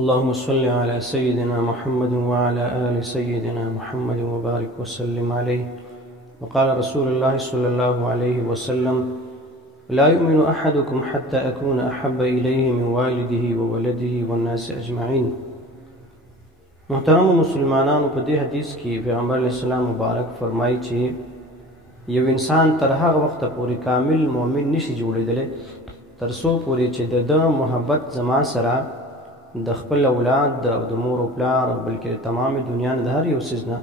اللهم صل على سيدنا محمد وعلى آل سيدنا محمد وبارك وسلم عليه. وقال رسول الله صلى الله عليه وسلم: لا يؤمن أحدكم حتى أكون أحب إليه من والده وولده والناس أجمعين. محترم مسلمانانو، په دې حدیث کې پیغمبر علیه السلام مبارک فرمایي چې یو انسان تر هغه وخته پورې کامل مؤمن نشي جوړېدلی تر څو پورې چې د محبت زما سره د خپل اولاد او د مور او پلار او بلکې د تمام دنیا نه د هر یو څیز نه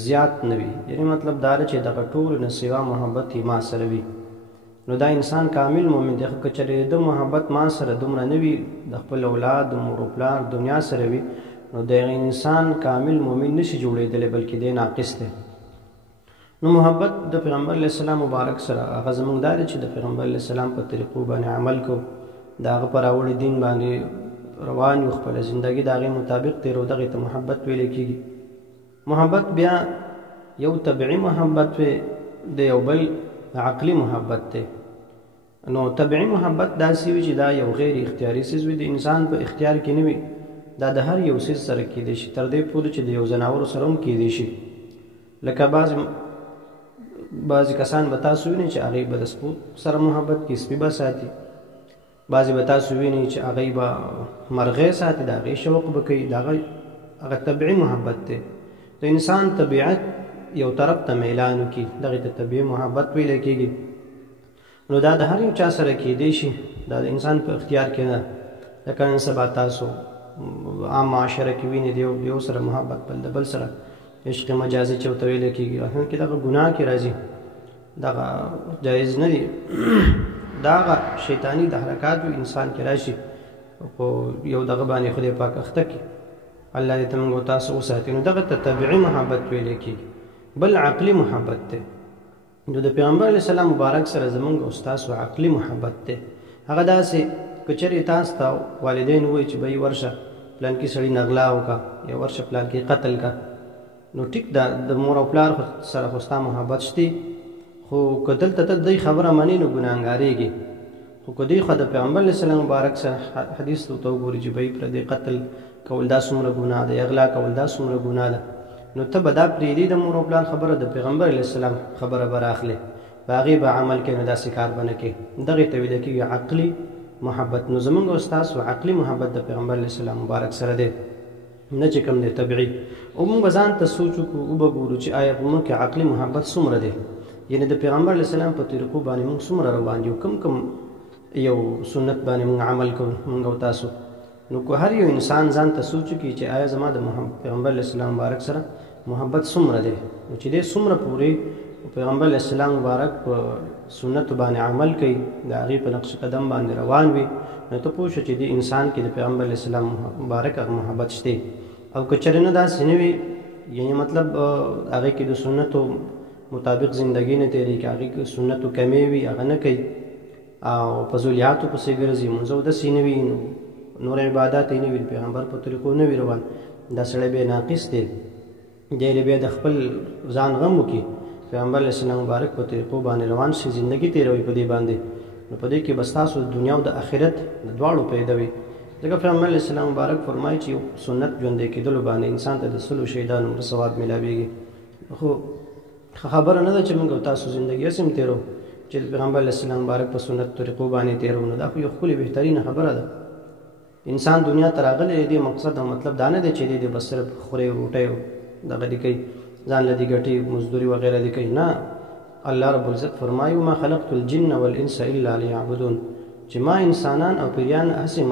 زیات نه وي. یعنی مطلب دا چې دغه ټولو نه سوا محبت یې ما سره وي، نو دا انسان کامل مؤمن دی. خو که چېرې د محبت ما سره دومره نه وي، د خپل اولاد د مور او پلار دنیا سره وي، نو دغه انسان کامل مؤمن نشي جوړېدلی، بلکې دی ناقص دی. نو محبت د پیغمبر علیه السلام مبارک سره هغه زموږ دا دی چې د پیغمبر علیه السلام په طریقو باندې عمل کو، د هغه په راوړي دین باندې روان یو، خپله زندګي د هغې مطابق تېرو، دغې ته محبت ویلی کېږي. محبت بیا یو طبعي محبت وی د یو بل عقلي محبت دی. نو طبعي محبت داسې وي چې دا یو غیر اختیاري څیز وي، د انسان په اختیار کې نه وي، دا د هر یو څیز سره کېدی شي، تر دې پورې چې د یو ځناورو سره هم کېدی شي. لکه بعضې کسان به تاسو وینئ چې هغوی به د سپو سره محبت کوي، سپي به ساتي. بعضې به تاسو وینئ چې هغوی به مرغۍ ساتي، د هغې شوق به کوي، د هغه طبعي محبت دی. د انسان طبیعت یو طرف ته میلان وکړي، دغې ته طبیعي محبت ویلی کېږي. نو دا د هر یو چا سره کېدی شي، دا د انسان په اختیار کې نه. لکه نن سبا تاسو عام معاشره کې وینئ د یو سره محبت، بل د بل سره عشق مجازي چې ورته ویلی کېږي، اصل کې دغه ګناه کې راځي، دغه جایز نه دي. دا هغه شیطاني د حرکاتو انسان کې راشي، په یو دغه باندې خدای پاک اخته کړي. الله دې ته موږ او تاسو وساتي. نو دغه ته طبیعي محبت ویلی کېږي. بل عقلي محبت دی. نو د پیغمبر علیه السلام مبارک سره زموږ او ستاسو عقلي محبت دی. هغه داسې که چېرې تاسو ته والدین ووایي چې بهی ورشه پلانکي سړي نه غلا وکړه، یا ورشه پلانکي قتل کړه، نو ټیک ده، د مور او پلار سره خو ستا محبت شته، خو که دلته ته دوی خبره مني نو ګناهګارېږي. خو که دوی خو د پیغمبر علیه السلام مبارک سره حدیث ته وګوري چې بهی پردی قتل کول دا څومره ګناه ده، یا غلا کول دا څومره ګناه ده، نو ته به دا پرېږدي د مور او پلار خبره، د پیغمبر علیه السلام خبره به راخلې، په هغې به عمل کوې، نو داسې کار به نه کوې. دغې ته ویلی کېږي عقلي محبت. نو زموږ او ستاسو عقلي محبت د پیغمبر علیه السلام مبارک سره دی، نه چې کوم دی طبعي. او موږ به ځان ته سوچ وکړو، وبه ګورو چې آیا په موږ کې عقلي محبت څومره دی، یعنې د پیغمبر علیه السلام په طریقو باندې موږ څومره روان یو، کم یو سنت باندې موږ عمل کوو موږ او تاسو. نو که هر یو انسان ځان ته سوچ وکړي چې آیا زما د پیغمبر علیه السلام مبارک سره محبت څومره دی، نو چې دی څومره پورې پیغمبر علیه السلام مبارک په سنتو باندې عمل کوي، د هغې په نقش قدم باندې روان وي، نو ته پوه شه چې دې انسان کې د پیغمبر علیه السلام مبارک هغه محبت شته. او که چېرې نه داسې نه وي، یعنې مطلب هغې کې د سنتو مطابق زندگی نه تېرېږي، هغې کې سنتو کمې وي، هغه نه کوي، او په ذولیاتو پسې ګرځي، مونځ اودس یې نه وي، نور عبادات یې نه وي، د پیغمبر په طریقو نه وي روان، دا سړی بیا ناقص دی. دی بیا د خپل ځان غم وکړي، پیغمبر علیه السلام مبارک په طریقو باندې روان شي، زندګي تېروي په دې باندې، نو په دې کې به ستاسو د دنیا او د آخرت د دواړو پیدا وي. ځکه پیغمبر علیه السلام مبارک فرمایي چې یو سنت ژوندی کېدلو باندې انسان ته د 100 شهیدانو عمر ثواب میلاویږي. خو خبره نه ده چې موږ او تاسو زندګي هسې هم تېرو چې د پیغمبر علیه السلام مبارک په سنت طریقو باندې تېرو، نو دا خو یو ښکلې بهترینه خبره ده. انسان دنیا ته راغلی دی، مقصد او مطلب دا نه دی چې دی بس صرف خورې روټۍ دغه دې کوي، ځان له دې ګټي مزدوري وغیره دې کوي. نه، الله رب العزت فرمایي: وما خلقت الجن والانس الا لیعبدون، چې ما انسانان او پیریان هسې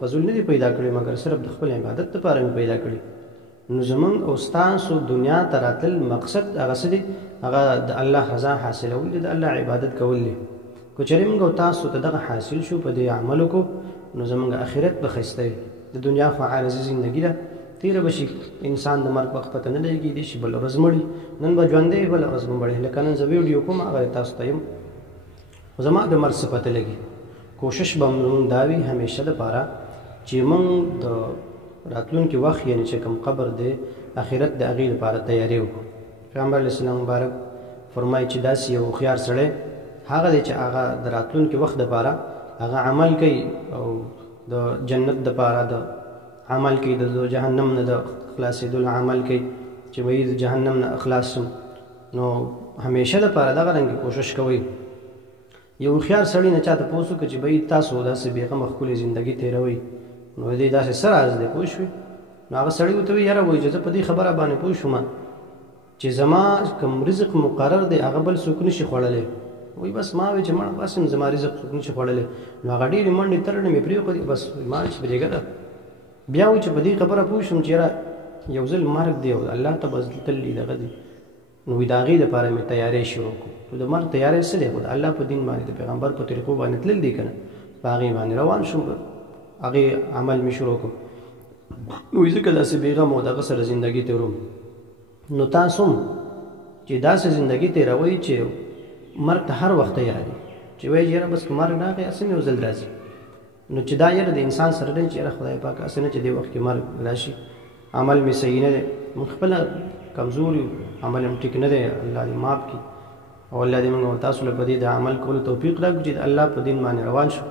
فضول نه دي پیدا کړي مګر صرف د خپل عبادت لپاره مې پیدا کړي. نو زموږ او ستاسو دنیا ته راتل مقصد هغه څه دی، هغه د الله رضا حاصلول دي، د الله عبادت کول دي. که چېرې موږ او تاسو ته دغه حاصل شو، په دې عمل وکړو، نو زموږ آخرت به ښایسته وي. د دنیا خو عارضي زندګي ده، تېره به شي، انسان د مرګ وخت پته نه لګي، دی شي بل ورځ مړي، نن به ژوندی بله ورځ به مړی. لکه نن زه ویډیو کوم، هغه تاسو ته یم، خو زما د مرګ څه پته لګي. کوشش به مونږ دا وي همیشه دپاره چې مونږ د راتلونکي وخت، یعنې چې کوم قبر دی، آخرت د هغې لپاره تیاری وکړو. پیغمبر علیه السلام مبارک فرمایي چې داسې یو هوښیار سړی هغه دی چې هغه د راتلونکي وخت دپاره هغه عمل کوي، او د جنت دپاره د عمل کوي د جهنم نه د خلاصېدلو عمل کوي چې وایي د جهنم نه خلاص شم، نو همیشه دپاره دغه رنګې کوشش کوئ. یو هوښیار سړي نه چاته پوښتنه وکړه چې بهی تاسو داسې بېغمه ښکلې زندګي تېروئ، نو د دې داسې څه راز دی پوه شوې؟ نو هغه سړي ورته وایي یاره وایي چې زه په دې خبره باندې پوه شوم چې زما کوم رزق مقرر دی هغه بل څوک نشي خوړلی. وایي بس ما وایي چې مړه بس یم زما رزق څوک نشي خوړلی. نو هغه ډېرې منډې ترړې مې پرېښودې، بس ما چې پرېږه ده. بیا وایي چې په دې خبره پوه شوم چې یاره یو ځل مرګ دی او الله ته به تل دي دغه دی، نو وایي د هغې دپاره مې تیاری شروع کړو. نو د مرګ تیاری څه دی؟ خو د الله په دین باندې د پیغمبر په طریقو باندې تلل دی که نه، په هغې باندې روان شوم، هغې عمل مې شروع کړو. نو وایي ځکه داسې بېغم او دغه سره زندګي تېروم. نو تاسو هم چې داسې زندګي تېروئ چې مرګ ته هر وخت تیار دي، چې وایي یاره بس که مرګ راغی هسې مې یو ځل راځي، نو چې دا یاره د انسان سره دی چې یاره خدای پاک هسې نه چې دې وخت کې مرګ راشي، عمل مې صحیح نه دی، موږ خپله کمزور یو، عمل هم ټیک نه دی، الله دې معاف کړي او الله دې موږ او تاسو له په دې د عمل کولو توفیق راکړي چې د الله په دین باندې روان شو.